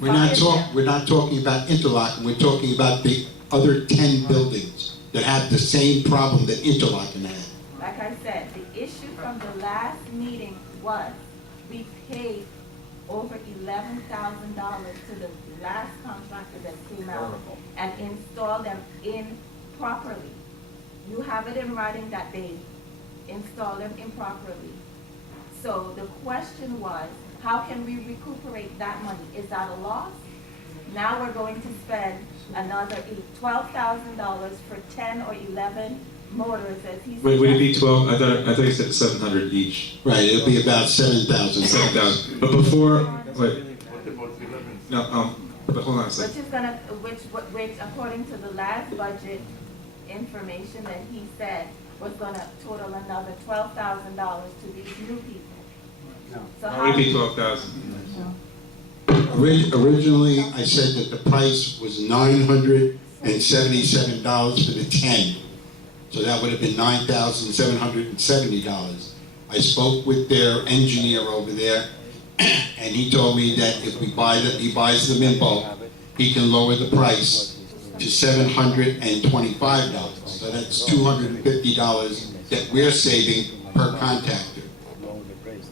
we We're fired them. not talking about Interlochen, we're talking about the other 10 buildings that have the same problem that Interlochen had. Like I said, the issue from the last meeting was, we paid over $11,000 to the last contractor that came out and installed them improperly. You have it in writing that they installed them improperly. So the question was, how can we recuperate that money? Is that a loss? Now we're going to spend another $12,000 for 10 or 11 motors, as he said. Would it be 12? I thought you said 700 each. Right, it'll be about $7,000. 7,000. But before, wait. No, but hold on a Which second. is gonna, which according to the last budget information that he said, was gonna total another $12,000 to these new people. So Would how? it be 12,000? Originally, I said that the price was $977 for the 10. So that would have been $9,770. I spoke with their engineer over there, and he told me that if he buys them in bulk, he can lower the price to $725. So that's $250 that we're saving per contactor.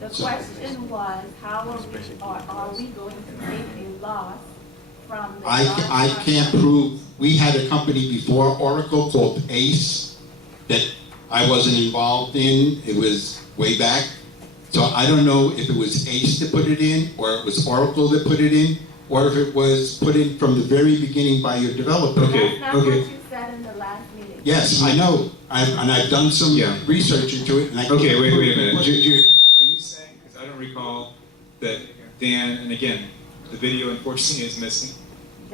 The question was, how are we going to make a loss from the? I can't prove, we had a company before Oracle called ACE that I wasn't involved in, it was way back. So I don't know if it was ACE that put it in, or it was Oracle that put it in, or if it was put in from the very beginning by your developer. Okay. That's not what you said in the last meeting. Yes, I know, I've done some Yeah. research into it, and I. Okay, can't wait a prove it minute. wasn't. Are you saying, because I don't recall that Dan, and again, the video unfortunately is missing.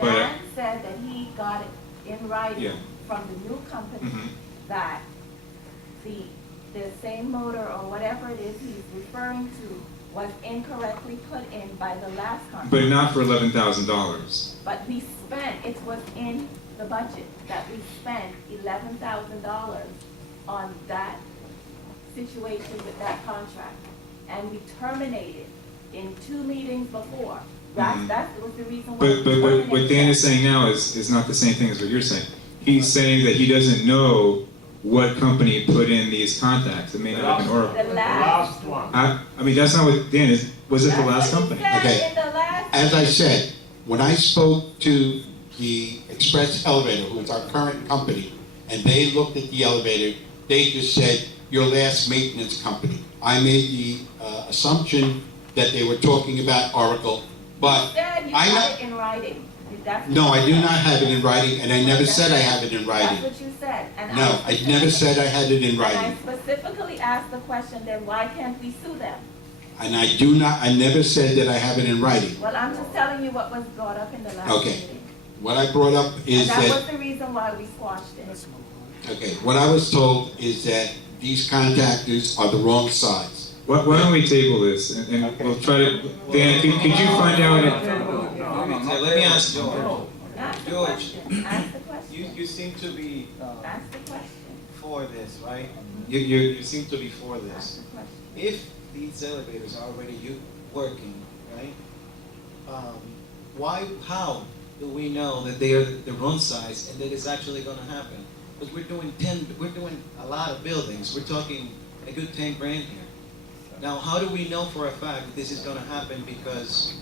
Dan said that he got it in writing Yeah. from the new company Mhm. that the same motor or whatever it is he's referring to was incorrectly put in by the last contract. But not for $11,000. But we spent, it was in the budget that we spent $11,000 on that situation with that contract. And we terminated in 2 meetings before. That was the reason why. But what Dan is saying now is not the same thing as what you're saying. He's saying that he doesn't know what company put in these contacts. It may not have been Oracle. The last. I mean, that's not what Dan is. Was it the last company? Okay. In the last. As I said, when I spoke to the Express Elevator, who is our current company, and they looked at the elevator, they just said, your last maintenance company. I made the assumption that they were talking about Oracle, but Said you I got know- it in writing. That's what no, you I do said. not have it in writing, and I never said I have it in writing. That's what you said. And No, I never said I had it in And I writing. specifically asked the question, then why can't we sue them? And I never said that I have it in writing. Well, I'm just telling you what was brought up in the last Okay. meeting. What I brought up is And that was that, the reason why we squashed it. okay, what I was told is that these contactors are the wrong size. Why don't we table this and we'll try to, Dan, could you find out? Let me ask George. Ask the George. question. Ask the question. You seem to be Ask the question. for this, right? You seem to be for Ask this. the question. If these elevators are already working, right? How do we know that they are the wrong size and that it's actually going to happen? Because we're doing a lot of buildings. We're talking a good 10 grand here. Now, how do we know for a fact that this is going to happen? Because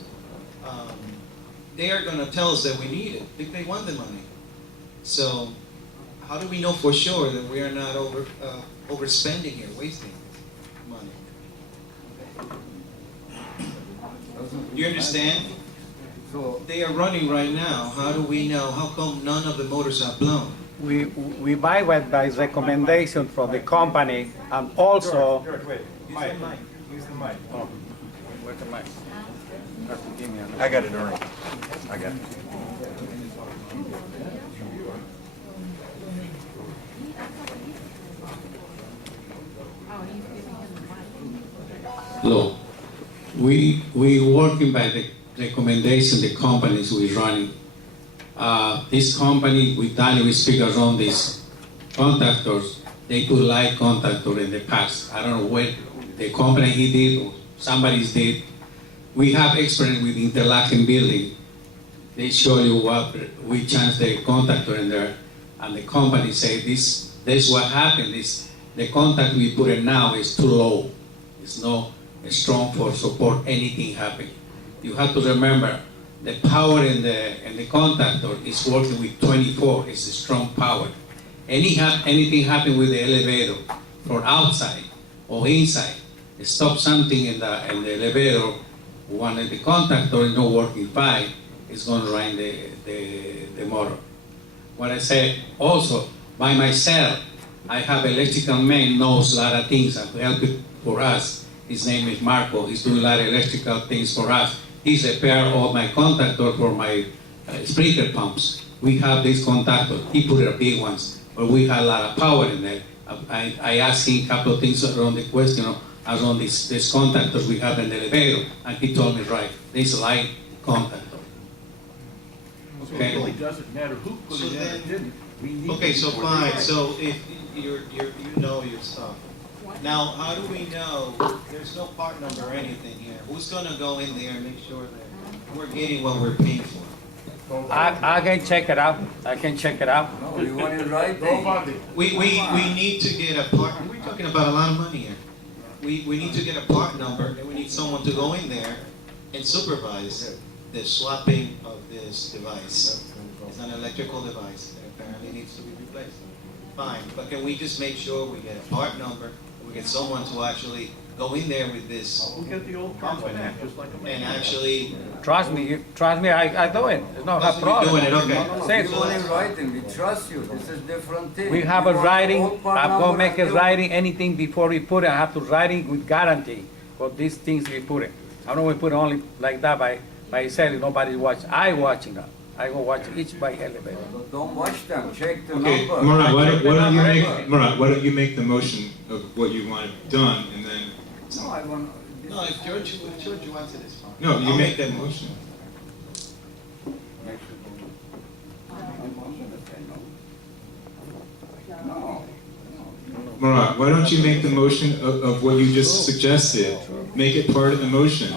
they are going to tell us that we need it. They want the money. So, how do we know for sure that we are not overspending here, wasting money? You understand? They are running right now. How do we know? How come none of the motors are blown? We buy it by recommendation from the company, and also. Use the mic. Use the mic. Oh, where's the mic? I got it, Ernie. I got it. Look, we working by the recommendation the companies we running. This company, with Danny, we speak around these contractors, they put light contractor in the past. I don't know what the company he did or somebody's did. We have experience with Interlaken building. they show you what, we change the contactor in there, and the company say, this what happened, the contact we put in now is too low. It's not strong for support anything happening. You have to remember, the power in the contactor is working with 24, it's a strong power. Anything happen with the elevator from outside or inside, stop something in the elevator, when the contactor is not working fine, it's going to run the motor. What I said also, by myself, I have electrical man knows a lot of things and help it for us. His name is Marco. He's doing a lot of electrical things for us. He's repaired all my contactor for my sprinkler pumps. We have this contactor. He put the big ones, but we have a lot of power in there. I asked him a couple of things around the question around these contactors we have in the elevator, and he told me, right, this is light contactor. So it really doesn't matter who put So it in or then- didn't. We need Okay, it so for fine, the- so if you know your stuff. Now, how do we know, there's no part number or anything here, who's gonna go in there and make sure that we're getting what we're paying for? I can check it out. I can check it out. No, you want it right Go there. about it. We need to get a part, we're talking about a lot of money here. We need to get a part number, and we need someone to go in there and supervise the swapping of this device. It's an electrical device that apparently needs to be replaced. Fine, but can we just make sure we get a part number, and we get someone to actually go in there with this We'll get the old parts back, just like a man. and actually, Trust me, I do it. It's not a That's what problem. you're doing it, okay. No, no, Say you so. want it writing, we trust you, this is different thing. We have You a want writing, old part I'm number gonna make and it you- writing, anything before we put it, I have to writing with guarantee for these things we put it. I don't want to put it only like that by itself, nobody watch. I watching that. I go watch each by elevator. But don't watch them, check the Okay, number. Murat, why check the don't you number. make, Murat, why don't you make the motion of what you want done, and then, No, I want. this no, is- if George wants it, it's fine. no, you I'll make that motion. No. Murat, why don't you make the motion of what you just suggested? Make it part of the motion.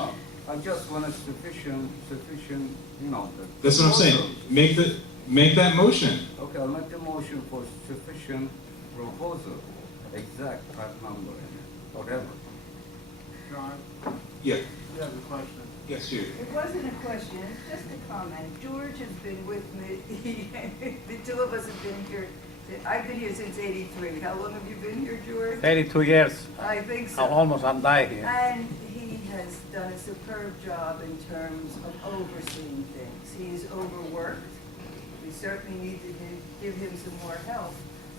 I just want a sufficient, you know. the- That's what I'm saying. Make that motion. Okay, I'll make the motion for sufficient proposal, exact part number, whatever. John, Yeah. you have a question? Yes, you. It wasn't a question, it's just a comment. George has been with me, the two of us have been here, I've been here since '83. How long have you been here, George? 32 years, I think I'm so. almost, I'm dying here. And he has done a superb job in terms of overseeing things. He is overworked. We certainly need to give him some more help.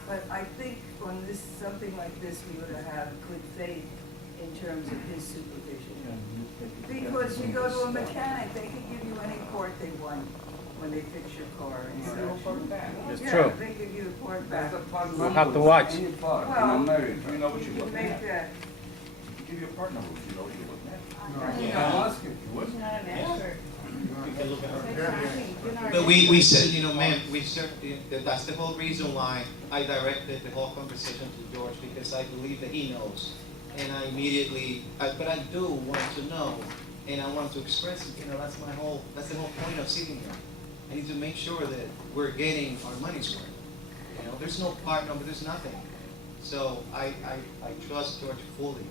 But I think on this, something like this, we ought to have good faith in terms of his supervision. Because you go to a mechanic, they can give you any part they want when they fix your car. and It's Yeah, true. they give you the part back. That's the part You number. have to watch. Any part in Well, America. You know what You you're can looking make at. that. Give you a part number, you know what you're looking at. I'm asking. You would? Not an expert. We can look at her. Exactly. You're not But an we expert. said, you know, ma'am, that's the whole reason why I directed the whole conversation to George, because I believe that he knows. And I immediately, but I do want to know, and I want to express, you know, that's the whole point of sitting here. I need to make sure that we're getting our money's worth. You know, there's no part number, there's nothing. So I trust George fully,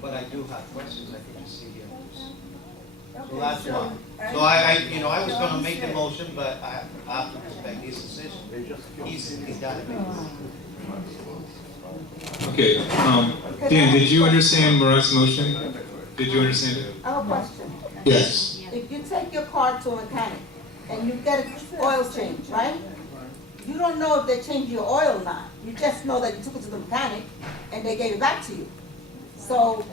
but I do have questions I can just see here. So that's why. So I was gonna make the motion, but I have to respect his decision. He's got to make it. Okay, Dan, did you understand Murat's motion? Did you understand it? I have a question. Yes. If you take your car to a mechanic and you get an oil change, right? You don't know if they changed your oil or not. You just know that you took it to the mechanic and they gave it back to you. So,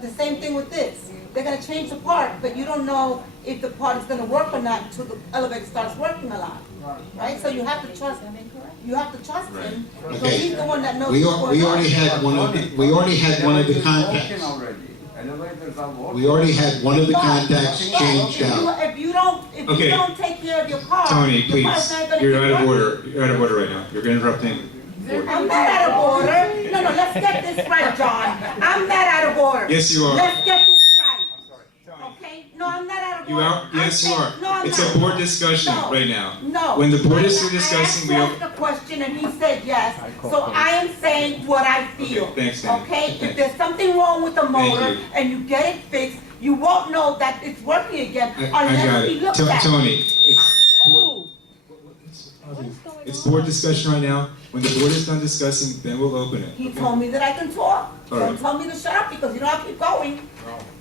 the same thing with this. They're gonna change the part, but you don't know if the part is gonna work or not until the elevator starts working a lot, right? So you have to trust him, because Okay. he's the one that knows We what's going on. already had one of the contacts. Already. Elevators are working. We already had one of the contacts But changed out. if you don't Okay. take care of your car, Tony, the car's please, not gonna you're keep out of working. order. You're out of order right now. You're interrupting. I'm not out of order. No, let's get this right, John. I'm not out of order. Yes, you are. Let's get this right. Okay? No, I'm not out of You are, yes, you are. No, I'm It's not. a board discussion No. right now. No. When the board is discussing, we I all. asked the question and he said yes, so I am saying what I feel. Okay, thanks, Danny. Okay, Thanks. if there's something wrong with the Thank motor you. and you get it fixed, you won't know that it's working again I got unless we it. look at it. Tony, Ooh. it's board discussion right now. When the board is done discussing, then we'll open it. He okay? told me that I can talk. All Don't right. tell me to shut up because you know I'll keep going.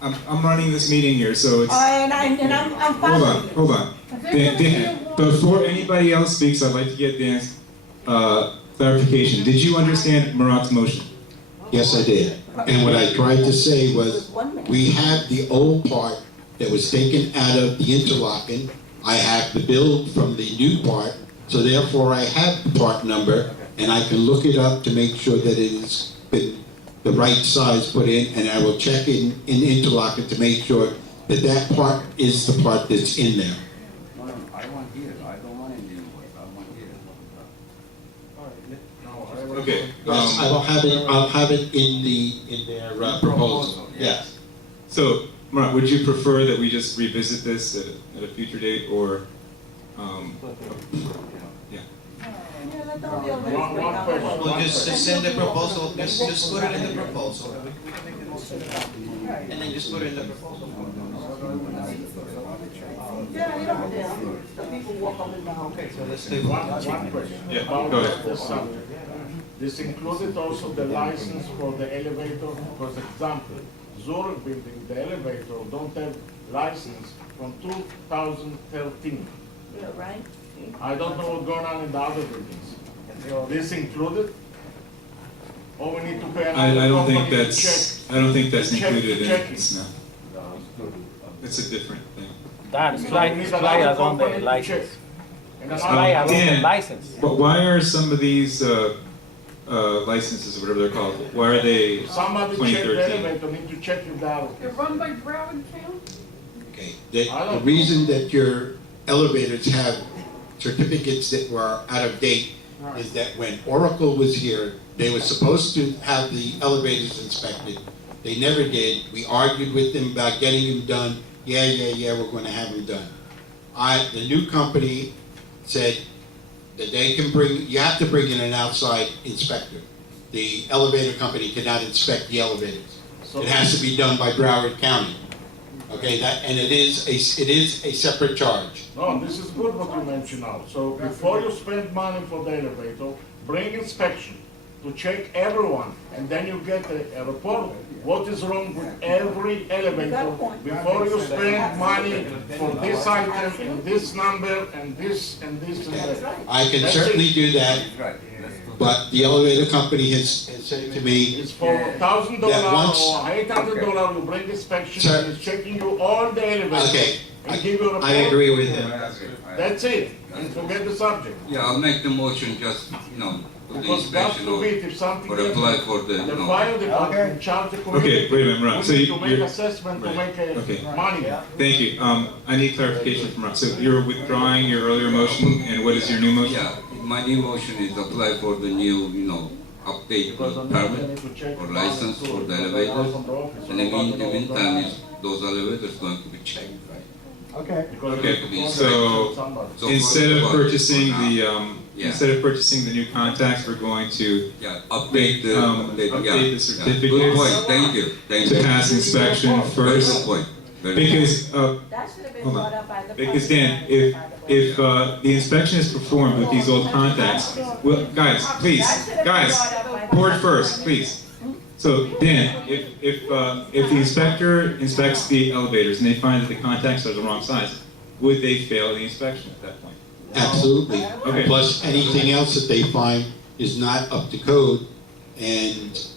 I'm running this meeting here, so it's. I'm Hold following on, you. hold on. Dan, before anybody else speaks, I'd like to get Dan's clarification. Did you understand Murat's motion? Yes, I did. And what I tried to say was, we have the old part that was taken out of the interlocking. I have the bill from the new part, so therefore I have the part number, and I can look it up to make sure that it has been the right size put in, and I will check in interlocking to make sure that that part is the part that's in there. No, I want here, I don't want any invoice, I want here. Okay. Yes, I'll have it in their proposal, yes. So, Murat, would you prefer that we just revisit this at a future date, or, yeah? Yeah, let them deal with it. One question. Well, just send the proposal, just put it in the proposal. And then just put it in the proposal. Yeah, you don't deal. The people walk up and down. Okay, so let's do One question Yeah, about go ahead. this subject. This included also the license for the elevator, because example, Zurich building, the elevator don't have license from 2013. Yeah, right? I don't know what's going on in the other buildings. This included? Or we need to pay I another don't think company to that's, I don't think that's check- included in check it. this, no. It's a different thing. That So Sly we need Sly another has on the company to license. check. And Sly another- has on the Dan. license. But why are some of these licenses, or whatever they're called, why are they Somebody check the 2013? elevator, need to check if that. run by Broward County? Okay, the reason that your elevators have certificates that were out of date is that when Oracle was here, they were supposed to have the elevators inspected. They never did. We argued with them about getting them done. Yeah, we're gonna have them done. The new company said that they can you have to bring in an outside inspector. The elevator company cannot inspect the elevators. It has to be done by Broward County. Okay, and it is a separate charge. No, this is good what you mentioned now. So before you spend money for the elevator, bring inspection to check everyone, and then you get a report. What is wrong with every elevator before you spend money for this item and this number and this and this and that. I can That's certainly it. do that, Right, let's do that. but the elevator company has said to me, It's for $1,000 That once- or $800, you bring inspection, Sir. and it's checking you all the elevators. Okay, And give you a report. I agree with him. That's it, and forget the subject. Yeah, I'll make the motion just, for the Because God inspection or, forbid if something or apply happens, for the, the fire department charge the community. Okay, wait a minute, Murat. So We need to make you're, assessment to right, make okay. money. Thank you. I need clarification from Murat. So you're withdrawing your earlier motion, and what is your new motion? yeah, my new motion is apply for the new, update Because on the permit need to check or the license balance for the too, elevators. from the office, And in about the the meantime, overnight. is those elevators going to be checked, right? Because Okay, it's going to so- somebody. So Instead for- of for- purchasing for now, the, Yeah. instead of purchasing the new contacts, we're going to Yeah, update the, update the yeah, yeah. certificates Good point, thank you, thank you. to pass inspection Very first. good point. Very good. Because, That should have been Hold on. brought up by the. because public Dan, body, if, by the way. if, the inspection is performed with these old contacts, well, guys, please, That should have been guys, brought up by the board public first, body. please. So, Dan, if the inspector inspects the elevators and they find that the contacts are the wrong size, would they fail the inspection at that point? Absolutely. Okay. Plus, anything else that they find is not up to code, and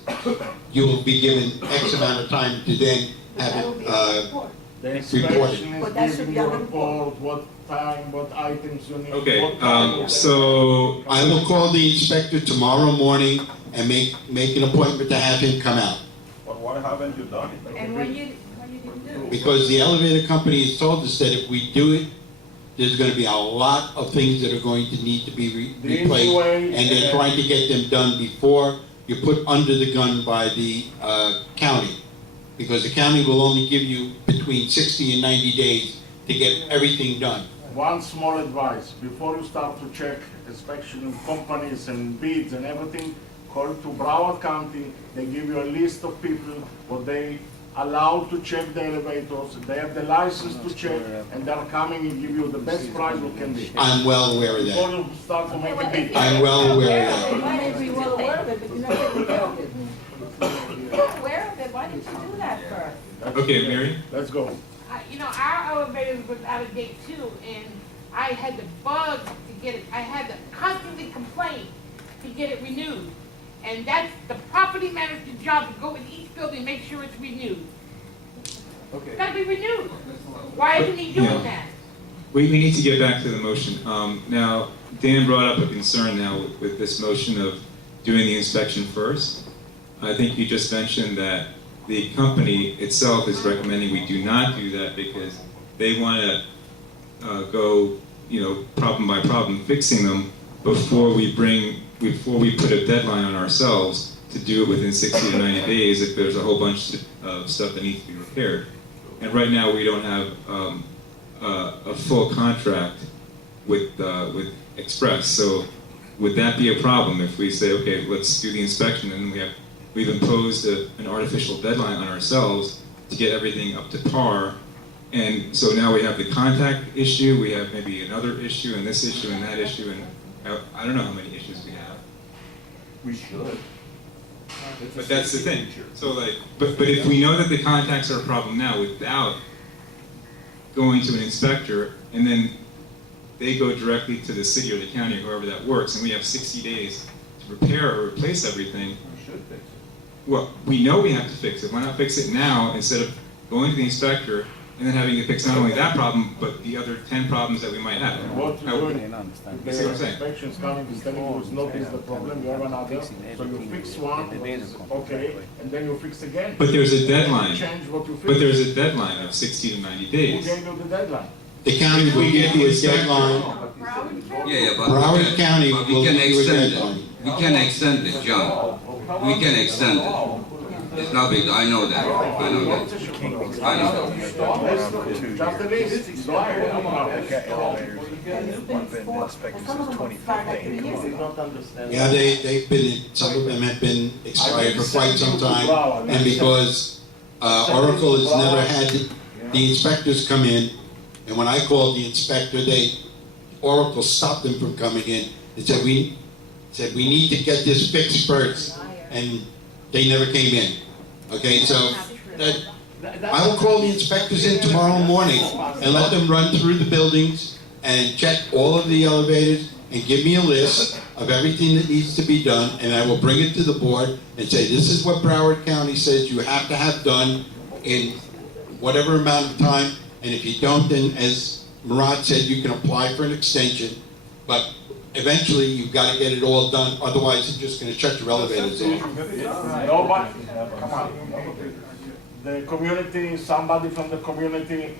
you will be given X amount of time to then have That would be it, a report. The reported. inspection But that is should giving be you on a the report. report, what time, what items you need. Okay, what time. so, I will call the inspector tomorrow morning and make an appointment to have him come out. But what haven't you done? And when you didn't do it. Because the elevator company has told us that if we do it, there's gonna be a lot of things that are going to need to be The easy replaced. way, And they're trying to get them done before you're put under the gun by the county. Because the county will only give you between 60 and 90 days to get everything done. One small advice, before you start to check inspection companies and bids and everything, call to Broward County, they give you a list of people what they allowed to check the elevators, they have the license to check, and they're coming and give you the best price what can be. I'm well aware of Before that. you start to make a bid. I'm well aware of that. You may be well aware of it, but you're not taking care of it. You're aware of it, why didn't you do that first? Okay, Mary? Let's go. You know, our elevator was out of date too, and I had to bug to get it, I had to constantly complain to get it renewed. And that's the property manager's job, to go in each building, make sure it's renewed. It's gotta be renewed. Why isn't he doing Yeah. that? We need to get back to the motion. Now, Dan brought up a concern now with this motion of doing the inspection first. I think you just mentioned that the company itself is recommending we do not do that because they want to go, problem by problem, fixing them before we put a deadline on ourselves to do it within 60 to 90 days if there's a whole bunch of stuff that needs to be repaired. And right now, we don't have a full contract with Express. So would that be a problem if we say, okay, let's do the inspection, and we've imposed an artificial deadline on ourselves to get everything up to par? And so now we have the contact issue, we have maybe another issue, and this issue, and that issue, and I don't know how many issues we have. We should. But that's the thing. So but if we know that the contacts are a problem now without going to an inspector, and then they go directly to the city or the county, or whoever that works, and we have 60 days to repair or replace everything. We should fix it. Well, we know we have to fix it. Why not fix it now instead of going to the inspector and then having to fix not only that problem, but the other 10 problems that we might have? What you Now, do, I didn't understand. if See the what I'm saying? inspection's coming, is telling you, notice the problem, you have another, so you fix one, what is okay, and then you fix again. But there's a deadline. Change what you fix. But there's a deadline of 60 to 90 Who days. gave you the deadline? The county will give you a deadline. Yeah, but Broward County but will we can give you a extend deadline. it. We can extend it, John. We can extend it. It's not big, I know that. I know that. I know that. Just the list. You don't have any problem. And it's been enforced, and some of them expired like 3 years You ago. don't understand. Yeah, they've been, some of them have been expired for quite some time, and because Oracle has never had the inspectors come in, and when I called the inspector, Oracle stopped them from coming in, and said, we need to get this fixed first, and they never came in. Okay, so I will call the inspectors in tomorrow morning and let them run through the buildings and check all of the elevators and give me a list of everything that needs to be done, and I will bring it to the board and say, this is what Broward County says you have to have done in whatever amount of time, and if you don't, then as Murad said, you can apply for an extension, but eventually you've got to get it all done, otherwise you're just going to shut your elevators off. Nobody, come on. The community, somebody from the community,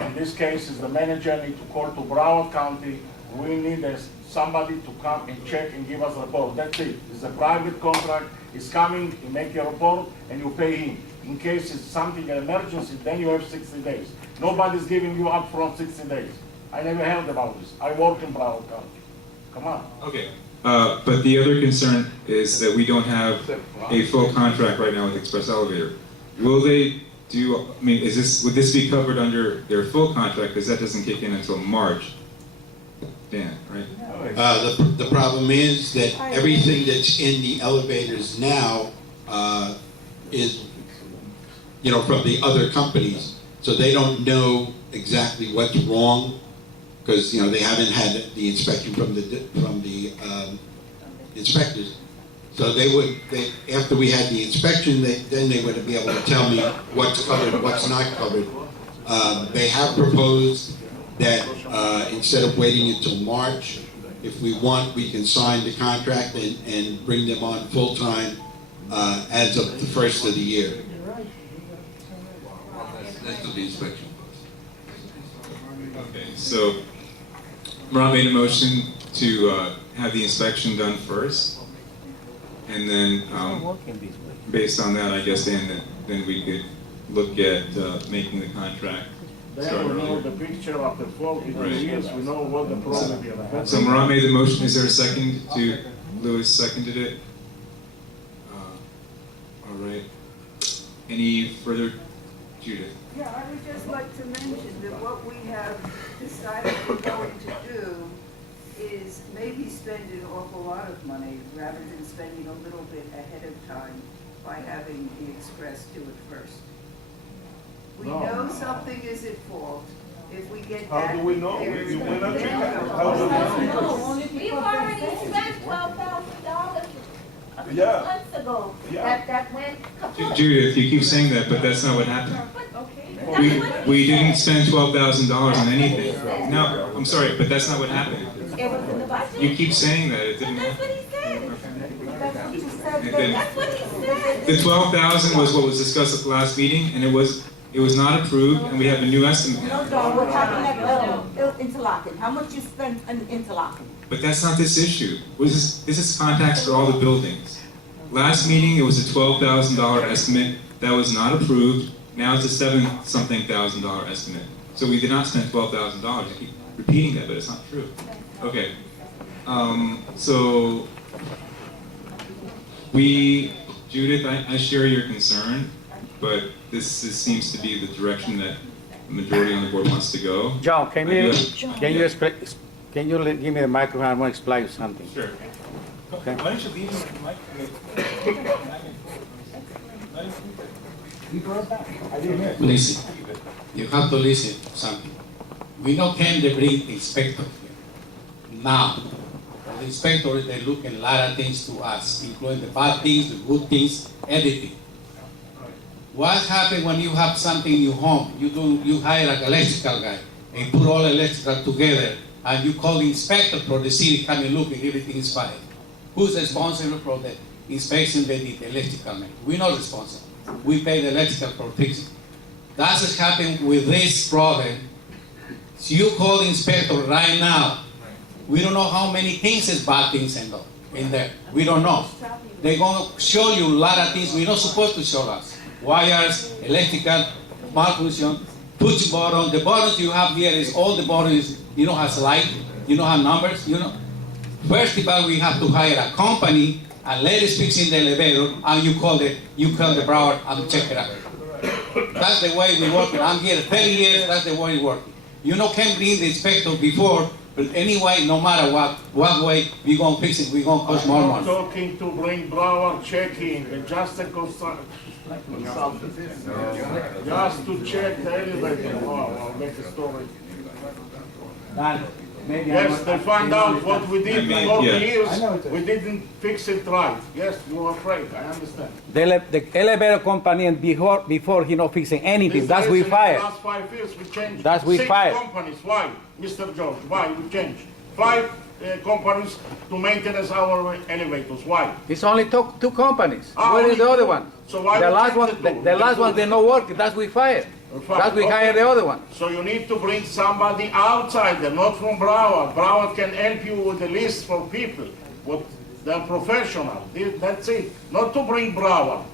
in this case is the manager, need to call to Broward County. We need somebody to come and check and give us a report. That's it. It's a private contract. He's coming, he make a report, and you pay him. In case it's something, an emergency, then you have 60 days. Nobody's giving you upfront 60 days. I never heard about this. I work in Broward County. Come on. Okay. But the other concern is that we don't have a full contract right now with Express Elevator. Will they do, I mean, would this be covered under their full contract, because that doesn't kick in until March? Dan, right? The problem is that everything that's in the elevators now is, from the other companies. So they don't know exactly what's wrong, because, they haven't had the inspection from the inspectors. So after we had the inspection, then they would be able to tell me what's covered, what's not covered. They have proposed that instead of waiting until March, if we want, we can sign the contract and bring them on full-time as of the first of the year. Let's do the inspection first. Okay, so Marat made a motion to have the inspection done first, and then based on that, I guess then we could look at making the contract Then we know the picture after 42 years, we know what the problem is. So Marat made the motion, is there a second to, Louis seconded it? All right. Any further, Judith? Yeah, I would just like to mention that what we have decided we're going to do is maybe spend an awful lot of money rather than spending a little bit ahead of time by having the express do it first. We No. know something is at fault. If we get How that do we know? repaired, We will not then check it. go. How do we know? We've already spent $12,000 a few Yeah. months ago. Yeah. That went kaput. Judith, you keep saying that, but that's not what happened. But We, that's what we he didn't said. spend $12,000 on anything. No, I'm sorry, but that's not what happened. It was in the budget. You keep saying that, it But didn't that's happen. what he said. That's what you said. Then- That's what he said. The 12,000 was what was discussed at the last meeting, and it was not approved, and we have a new estimate No, now. John, we're talking about interlocking. How much you spent on interlocking? But that's not this issue. This is contacts for all the buildings. Last meeting, it was a $12,000 estimate that was not approved. Now it's a $7-something thousand estimate. So we did not spend $12,000. You keep repeating that, but it's not true. Okay. So Judith, I share your concern, but this seems to be the direction that the majority on the board wants to go. John, I do can you give me the microphone? I want to explain you something. Sure. Okay. Why don't you leave him with the mic? Listen, you have to listen to something. We don't can bring inspector here. Now, the inspector, they look at a lot of things to us, including the bad things, the good things, everything. What happens when you have something in your home? You hire an electrical guy and put all electrical together, and you call the inspector for the city, come and look and everything is fine. Who's responsible for the inspection they did, the electrical man? We're not responsible. We pay the electrical protection. That's what happened with this problem. So you call the inspector right now. We don't know how many things is bad things in there. We don't know. They're gonna show you a lot of things we're not supposed to show us. Wires, electrical, malfunction, push button. The buttons you have here is all the buttons, you know, has light, you know, have numbers, you know. First of all, we have to hire a company and let it fix in the elevator, and you call the Broward and check it out. That's the way we work. I'm here 30 years, that's the way we work. You know, can bring the inspector before, but anyway, no matter what way we gonna fix it, we gonna cost more I'm money. talking to bring Broward checking, just a consultant. Just to check the elevator. Oh, I'll make a story. Yes, they find out what we did I mean, for 40 yeah. years, we didn't fix it right. Yes, you're afraid, I understand. The elevator company, and before he not fixing anything, that's we In the fired. last 5 years, we changed That's we 6 fired. companies. Why, Mr. George? Why we changed? 5 companies to maintain our elevators. Why? It's only two companies. Ah, Where is only the other two. one? So why The we last change one, the two? the last one, they not working, that's we fired. That's we hire the other one. So you need to bring somebody outsider, not from Broward. Broward can help you with the list for people. What they're professional. That's it. Not to bring Broward.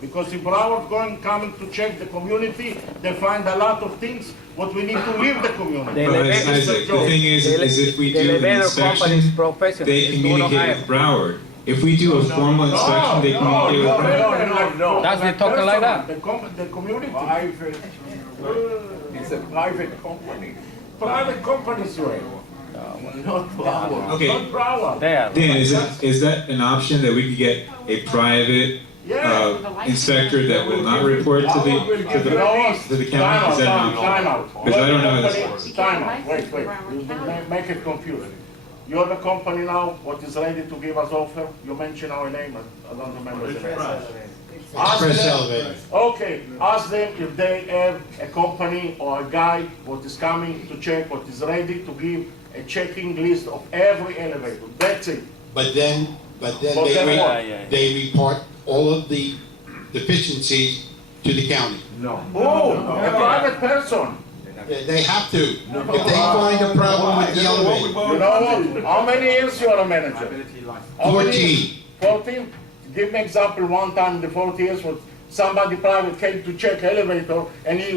Because if Broward coming to check the community, they find a lot of things what we need to leave the community. But Isaac, the thing is if we The do an elevator company is inspection, professional. they It's gonna communicate hire. with Broward. If we do a formal inspection, they communicate with Broward. No. That's they talking like that. The community. It's a private company. Private companies, right? Not Broward. Okay, Not Broward. There. Dan, is that an option that we could get a private inspector that will not report to the county? Is that an option? Because I don't know how this works. Time out, wait. You make it confusing. You're the company now, what is ready to give us offer? You mentioned our name, I don't remember the name. Ask Express them- elevator. Okay, ask them if they have a company or a guy what is coming to check, what is ready to give a checking list of every elevator. That's it. But then But then what? they report all of the deficiencies to the county. Oh, a private person. They have to. If they find a problem with the elevator, You know what? How many years you are a manager? How many years? 14. 14? Give me example one time in the 40 years what somebody private came to check elevator and he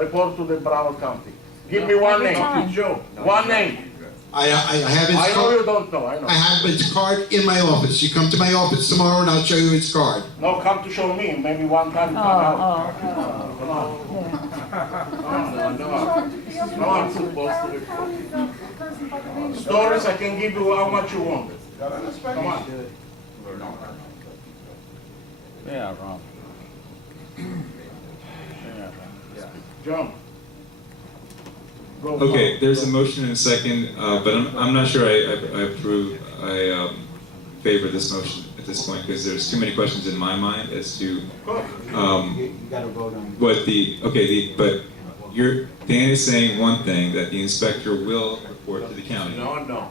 report to the Broward County. Give me one name. One name. I have his I know you card. don't know, I know. I have his card in my office. You come to my office tomorrow and I'll show you his card. No, come to show me, maybe one time you come out. Come on. Stories, I can give you how much you want. Come on. Yeah, wrong. John. Go Okay, there's a motion and a second, but I'm not sure I approve, I favor this motion at this point, because there's too many questions in my mind as to what but Dan is saying one thing, that the inspector will report to the county. No.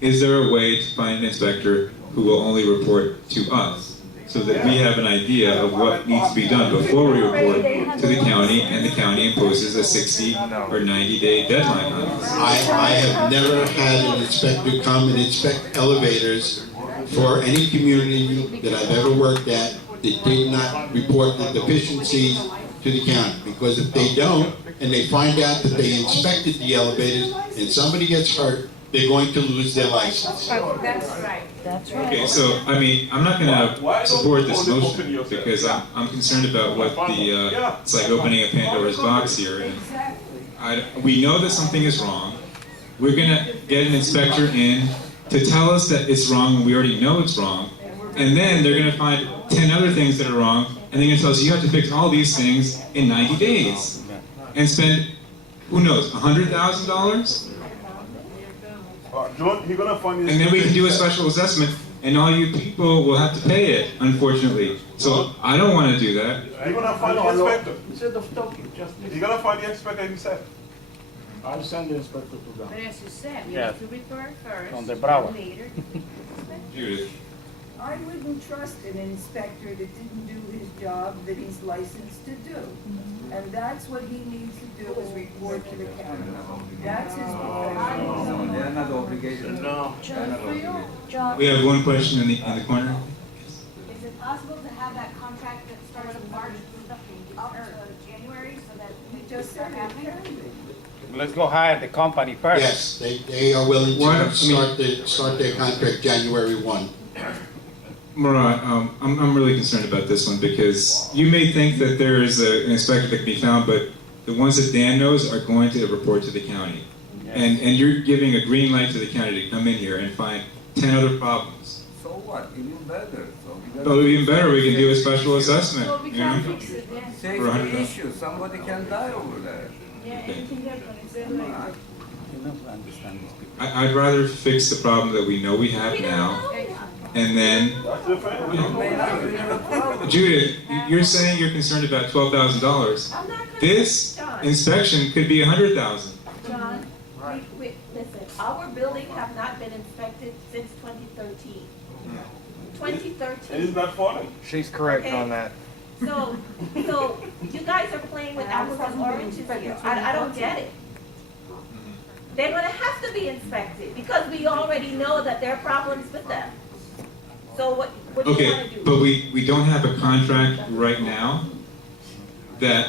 Is there a way to find an inspector who will only report to us, so that we have an idea of what needs to be done before we report to the county, and the county imposes a 60 or 90-day deadline on us? I have never had an inspector come and inspect elevators for any community that I've ever worked at that did not report the deficiencies to the county. Because if they don't, and they find out that they inspected the elevators and somebody gets hurt, they're going to lose their license. That's right. That's right. Okay, so, I mean, I'm not gonna support this motion, because I'm concerned about what it's like opening a Pandora's box here. And we know that something is wrong. We're gonna get an inspector in to tell us that it's wrong, and we already know it's wrong. And then they're gonna find 10 other things that are wrong, and they're gonna tell us, you have to fix all these things in 90 days. And spend, who knows, $100,000? John, you're gonna find And then we can do a special assessment, and all you people will have to pay it, unfortunately. So I don't want to do that. You're gonna find the inspector. Instead of talking, just You're gonna find the inspector himself. I'll send the inspector to them. But as you said, we Yeah. have to refer first. On the Broward. and later. Judith. I wouldn't trust an inspector that didn't do his job that he's licensed to do. And that's what he needs to do, is report to the county. That's his profession. They are not obligated. No. John, We have one question in the corner. is it possible to have that contract that starts in March up to January so that we just start happening? Let's go hire the company first. Yes, they are willing Why to don't- start their contract January 1. Murat, I'm really concerned about this one, because you may think that there is an inspector that can be found, but the ones that Dan knows are going to report to the county. And you're giving a green light to the county to come in here and find 10 other problems. So what? Even better. But even better, we can do a special assessment, Well, we you know? can't fix it then. Safety For 100,000. issue. Somebody can die over there. Yeah, anything different, it's in later. You know, understand these people. I'd rather fix the problem that we know we have now, and then, That's the fact. May not be a problem. Judith, you're saying you're concerned about $12,000. I'm not gonna. This John, inspection could be 100,000. John, listen, our building have not been inspected since 2013. 2013. And it's not funny. She's correct Okay. on that. So you guys are playing with apples and oranges here. I don't get it. They're gonna have to be inspected, because we already know that there are problems with them. So what do you wanna Okay, do? but we don't have a contract right now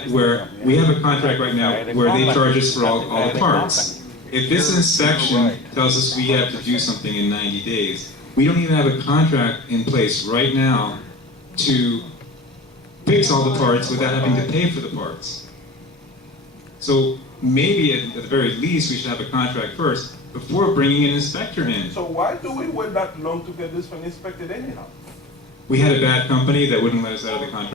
where we have a contract right now where they charge us for all the parts. If this inspection tells us we have to do something in 90 days, we don't even have a contract in place right now to fix all the parts without having to pay for the parts. So maybe at the very least, we should have a contract first before bringing an inspector in. So why do we wait that long to get this one inspected anyhow? We had a bad company that wouldn't let us out of the contract.